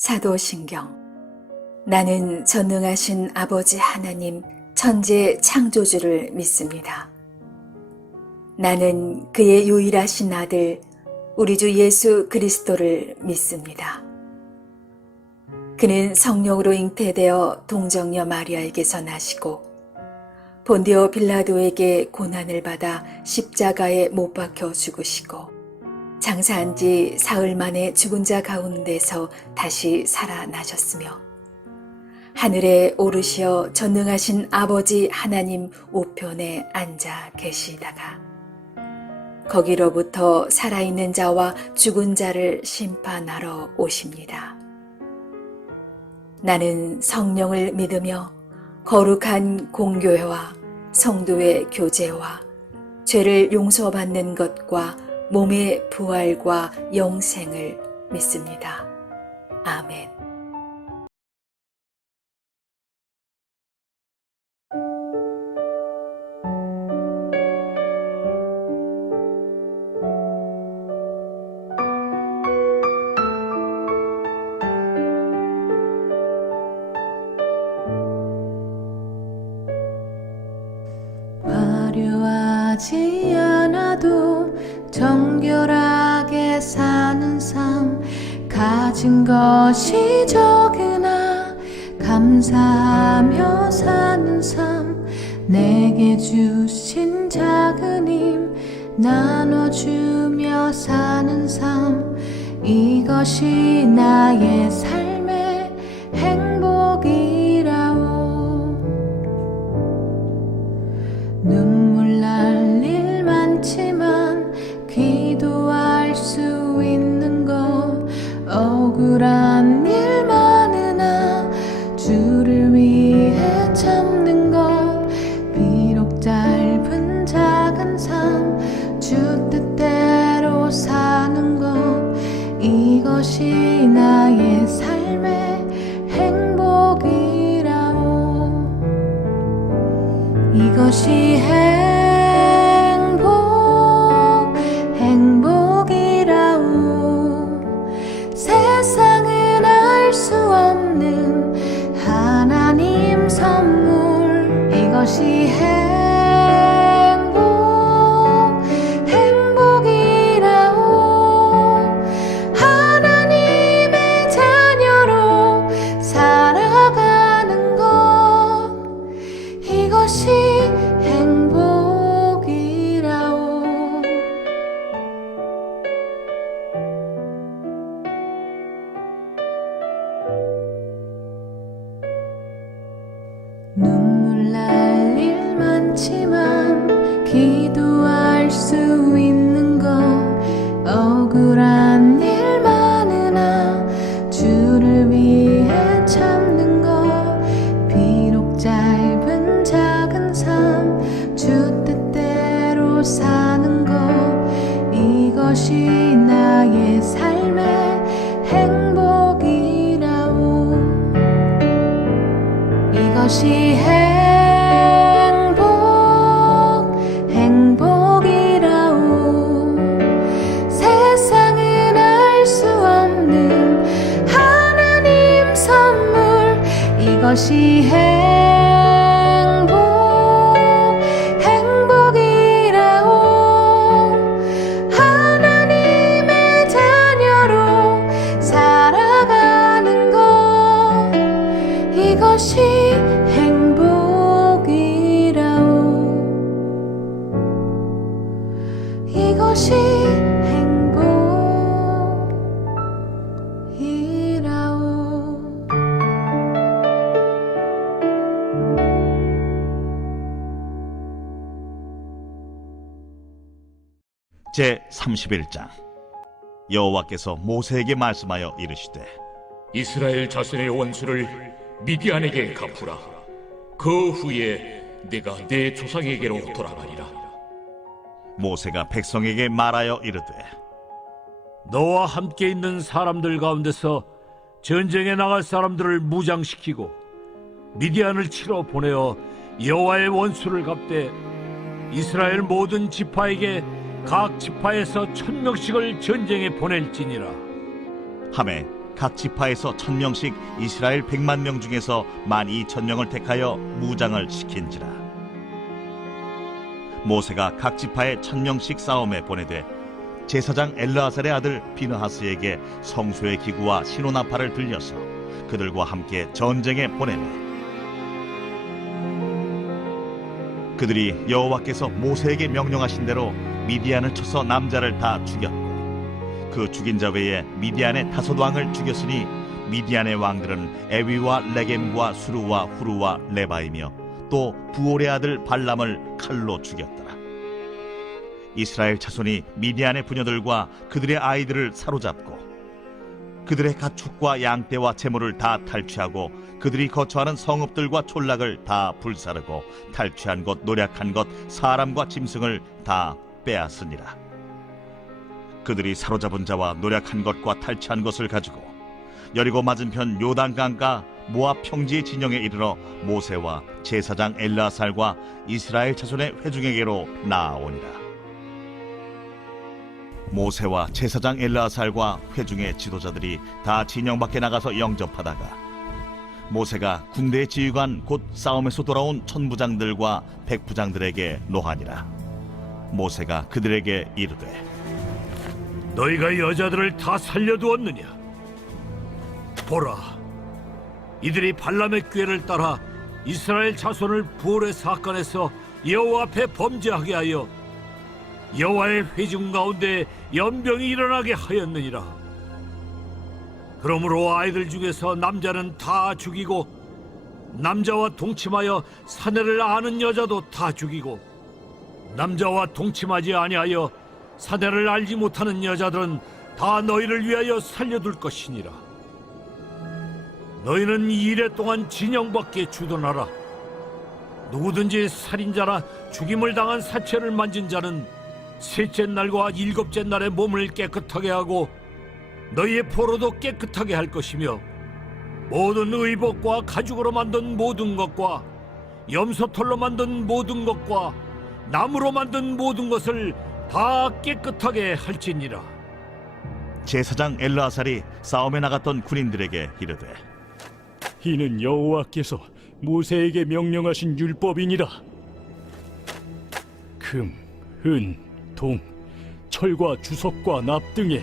사도신경. 나는 전능하신 아버지 하나님 천지 창조주를 믿습니다. 나는 그의 유일하신 아들 우리 주 예수 그리스도를 믿습니다. 그는 성령으로 잉태되어 동정녀 마리아에게서 나시고 본디오 빌라도에게 고난을 받아 십자가에 못 박혀 죽으시고 장사한 지 사흘 만에 죽은 자 가운데서 다시 살아나셨으며 하늘에 오르시어 전능하신 아버지 하나님 우편에 앉아 계시다가 거기로부터 살아있는 자와 죽은 자를 심판하러 오십니다. 나는 성령을 믿으며 거룩한 공교회와 성도의 교제와 죄를 용서받는 것과 몸의 부활과 영생을 믿습니다. 아멘. 화려하지 않아도 정결하게 사는 삶, 가진 것이 적으나 감사하며 사는 삶, 내게 주신 작은 힘 나눠주며 사는 삶, 이것이 나의 삶의 행복이라오. 눈물 날 일 많지만 기도할 수 있는 것, 억울한 일 많으나 주를 위해 참는 것, 비록 짧은 작은 삶 주 뜻대로 사는 것, 이것이 나의 삶의 행복이라오. 이것이 행복이라오. 세상은 알 수 없는 하나님 선물, 이것이 행복이라오. 하나님의 자녀로 살아가는 것, 이것이 행복이라오. 눈물 날 일 많지만 기도할 수 있는 것, 억울한 일 많으나 주를 위해 참는 것, 비록 짧은 작은 삶 주 뜻대로 사는 것, 이것이 나의 삶의 행복이라오. 이것이 행복이라오. 세상은 알 수 없는 하나님 선물, 이것이 행복이라오. 하나님의 자녀로 살아가는 것, 이것이 행복이라오. 이것이 행복이라오. 제31장. 여호와께서 모세에게 말씀하여 이르시되 이스라엘 자손의 원수를 미디안에게 갚으라. 그 후에 내가 내 조상에게로 돌아가리라. 모세가 백성에게 말하여 이르되 너와 함께 있는 사람들 가운데서 전쟁에 나갈 사람들을 무장시키고 미디안을 치러 보내어 여호와의 원수를 갚되 이스라엘 모든 지파에게 각 지파에서 1000명씩을 전쟁에 보낼지니라. 하매 각 지파에서 1000명씩 이스라엘 100만 명 중에서 12,000명을 택하여 무장을 시킨지라. 모세가 각 지파에 1000명씩 싸움에 보내되 제사장 엘르아살의 아들 비느하스에게 성소의 기구와 신호나팔을 들려서 그들과 함께 전쟁에 보내매 그들이 여호와께서 모세에게 명령하신 대로 미디안을 쳐서 남자를 다 죽였고 그 죽인 자 외에 미디안의 5왕을 죽였으니 미디안의 왕들은 에위와 레겜과 수루와 후루와 레바이며 또 부올의 아들 발람을 칼로 죽였더라. 이스라엘 자손이 미디안의 부녀들과 그들의 아이들을 사로잡고 그들의 가축과 양떼와 재물을 다 탈취하고 그들이 거처하는 성읍들과 촌락을 다 불사르고 탈취한 것, 노략한 것, 사람과 짐승을 다 빼앗으니라. 그들이 사로잡은 자와 노략한 것과 탈취한 것을 가지고 여리고 맞은편 요단강가 모압 평지의 진영에 이르러 모세와 제사장 엘르아살과 이스라엘 자손의 회중에게로 나아오니라. 모세와 제사장 엘르아살과 회중의 지도자들이 다 진영 밖에 나가서 영접하다가 모세가 군대의 지휘관 곧 싸움에서 돌아온 천부장들과 백부장들에게 노하니라. 모세가 그들에게 이르되 너희가 여자들을 다 살려두었느냐? 보라, 이들이 발람의 꾀를 따라 이스라엘 자손을 부올의 사건에서 여호와 앞에 범죄하게 하여 여호와의 회중 가운데 연병이 일어나게 하였느니라. 그러므로 아이들 중에서 남자는 다 죽이고 남자와 동침하여 사내를 아는 여자도 다 죽이고 남자와 동침하지 아니하여 사내를 알지 못하는 여자들은 다 너희를 위하여 살려둘 것이니라. 너희는 이 일에 동안 진영 밖에 주둔하라. 누구든지 살인자나 죽임을 당한 사체를 만진 자는 셋째 날과 일곱째 날에 몸을 깨끗하게 하고 너희의 포로도 깨끗하게 할 것이며 모든 의복과 가죽으로 만든 모든 것과 염소털로 만든 모든 것과 나무로 만든 모든 것을 다 깨끗하게 할지니라. 제사장 엘르아살이 싸움에 나갔던 군인들에게 이르되 이는 여호와께서 모세에게 명령하신 율법이니라. 금, 은, 동, 철과 주석과 납 등에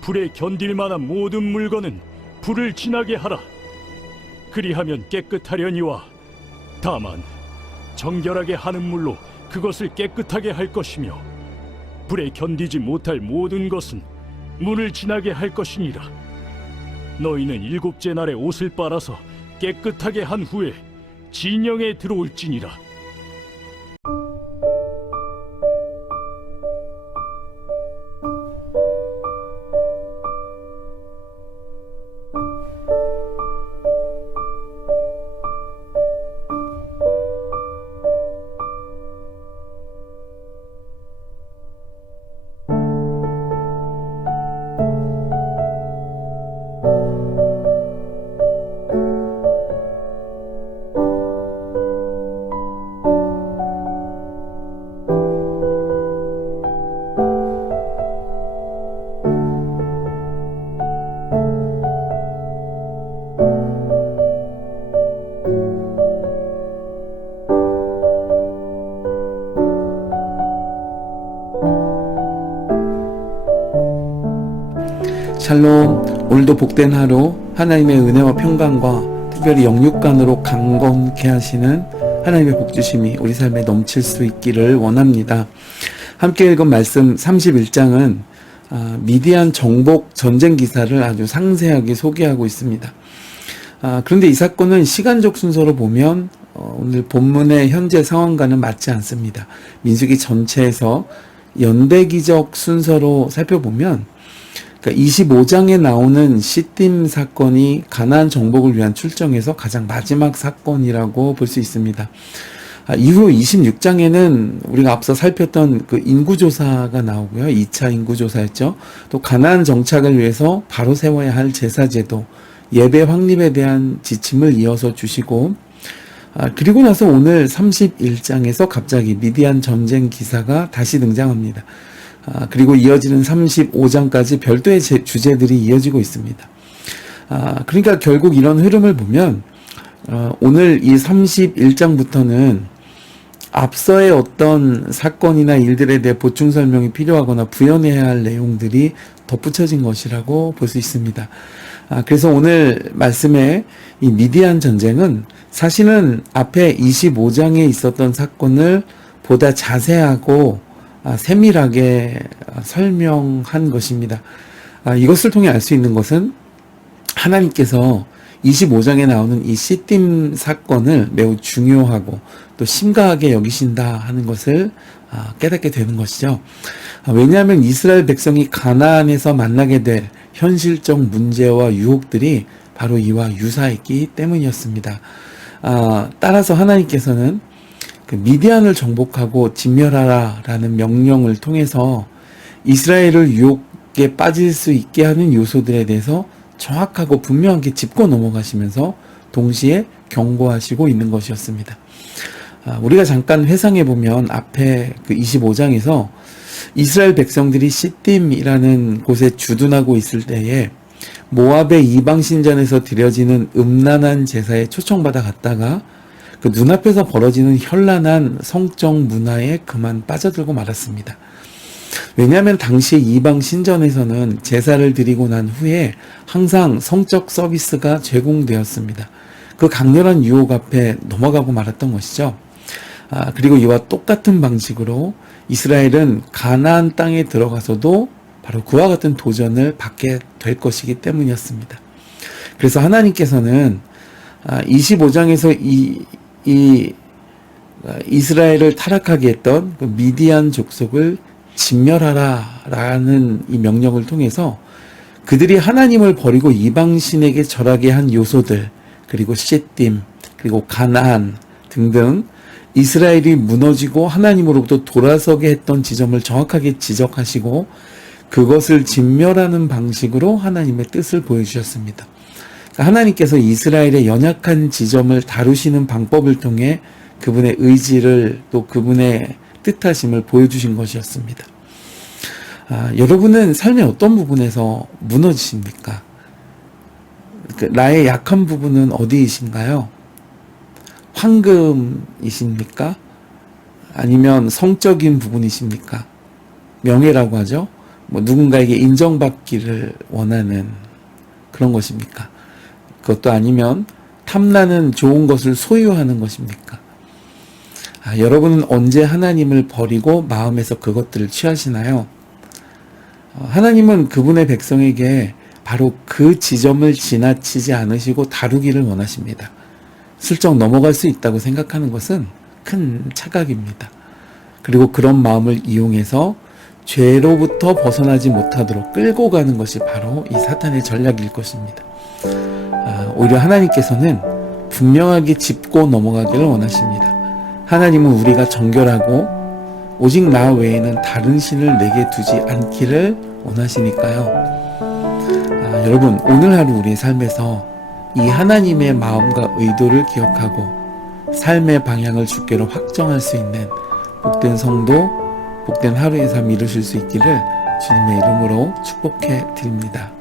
불에 견딜 만한 모든 물건은 불을 지나게 하라. 그리하면 깨끗하려니와 다만 정결하게 하는 물로 그것을 깨끗하게 할 것이며 불에 견디지 못할 모든 것은 물을 지나게 할 것이니라. 너희는 일곱째 날에 옷을 빨아서 깨끗하게 한 후에 진영에 들어올지니라. 샬롬. 오늘도 복된 하루 하나님의 은혜와 평강과 특별히 영육간으로 강건케 하시는 하나님의 복주심이 우리 삶에 넘칠 수 있기를 원합니다. 함께 읽은 말씀 31장은 미디안 정복 전쟁 기사를 아주 상세하게 소개하고 있습니다. 그런데 이 사건은 시간적 순서로 보면 오늘 본문의 현재 상황과는 맞지 않습니다. 민수기 전체에서 연대기적 순서로 살펴보면 25장에 나오는 시딤 사건이 가나안 정복을 위한 출정에서 가장 마지막 사건이라고 볼 수 있습니다. 이후 26장에는 우리가 앞서 살폈던 그 인구조사가 나오고요. 2차 인구조사였죠. 또 가나안 정착을 위해서 바로 세워야 할 제사제도, 예배 확립에 대한 지침을 이어서 주시고, 그리고 나서 오늘 31장에서 갑자기 미디안 전쟁 기사가 다시 등장합니다. 그리고 이어지는 35장까지 별도의 주제들이 이어지고 있습니다. 그러니까 결국 이런 흐름을 보면 오늘 이 31장부터는 앞서의 어떤 사건이나 일들에 대해 보충 설명이 필요하거나 부연해야 할 내용들이 덧붙여진 것이라고 볼 수 있습니다. 그래서 오늘 말씀의 이 미디안 전쟁은 사실은 앞에 25장에 있었던 사건을 보다 자세하고 세밀하게 설명한 것입니다. 이것을 통해 알 수 있는 것은 하나님께서 25장에 나오는 이 시딤 사건을 매우 중요하고 또 심각하게 여기신다 하는 것을 깨닫게 되는 것이죠. 왜냐하면 이스라엘 백성이 가나안에서 만나게 될 현실적 문제와 유혹들이 바로 이와 유사했기 때문이었습니다. 따라서 하나님께서는 그 미디안을 정복하고 진멸하라 라는 명령을 통해서 이스라엘을 유혹에 빠질 수 있게 하는 요소들에 대해서 정확하고 분명하게 짚고 넘어가시면서 동시에 경고하시고 있는 것이었습니다. 우리가 잠깐 회상해 보면 앞에 그 25장에서 이스라엘 백성들이 시딤이라는 곳에 주둔하고 있을 때에 모압의 이방 신전에서 드려지는 음란한 제사에 초청받아 갔다가 그 눈앞에서 벌어지는 현란한 성적 문화에 그만 빠져들고 말았습니다. 왜냐하면 당시 이방 신전에서는 제사를 드리고 난 후에 항상 성적 서비스가 제공되었습니다. 그 강렬한 유혹 앞에 넘어가고 말았던 것이죠. 그리고 이와 똑같은 방식으로 이스라엘은 가나안 땅에 들어가서도 바로 그와 같은 도전을 받게 될 것이기 때문이었습니다. 그래서 하나님께서는 25장에서 이스라엘을 타락하게 했던 그 미디안 족속을 진멸하라라는 이 명령을 통해서 그들이 하나님을 버리고 이방신에게 절하게 한 요소들, 그리고 시딤, 그리고 가나안 등등 이스라엘이 무너지고 하나님으로부터 돌아서게 했던 지점을 정확하게 지적하시고 그것을 진멸하는 방식으로 하나님의 뜻을 보여주셨습니다. 하나님께서 이스라엘의 연약한 지점을 다루시는 방법을 통해 그분의 의지를 또 그분의 뜻하심을 보여주신 것이었습니다. 여러분은 삶의 어떤 부분에서 무너지십니까? 나의 약한 부분은 어디이신가요? 황금이십니까? 아니면 성적인 부분이십니까? 명예라고 하죠? 누군가에게 인정받기를 원하는 그런 것입니까? 그것도 아니면 탐나는 좋은 것을 소유하는 것입니까? 여러분은 언제 하나님을 버리고 마음에서 그것들을 취하시나요? 하나님은 그분의 백성에게 바로 그 지점을 지나치지 않으시고 다루기를 원하십니다. 슬쩍 넘어갈 수 있다고 생각하는 것은 큰 착각입니다. 그리고 그런 마음을 이용해서 죄로부터 벗어나지 못하도록 끌고 가는 것이 바로 이 사탄의 전략일 것입니다. 오히려 하나님께서는 분명하게 짚고 넘어가기를 원하십니다. 하나님은 우리가 정결하고 오직 나 외에는 다른 신을 내게 두지 않기를 원하시니까요. 여러분, 오늘 하루 우리의 삶에서 이 하나님의 마음과 의도를 기억하고 삶의 방향을 주께로 확정할 수 있는 복된 성도, 복된 하루의 삶 이루실 수 있기를 주님의 이름으로 축복해 드립니다.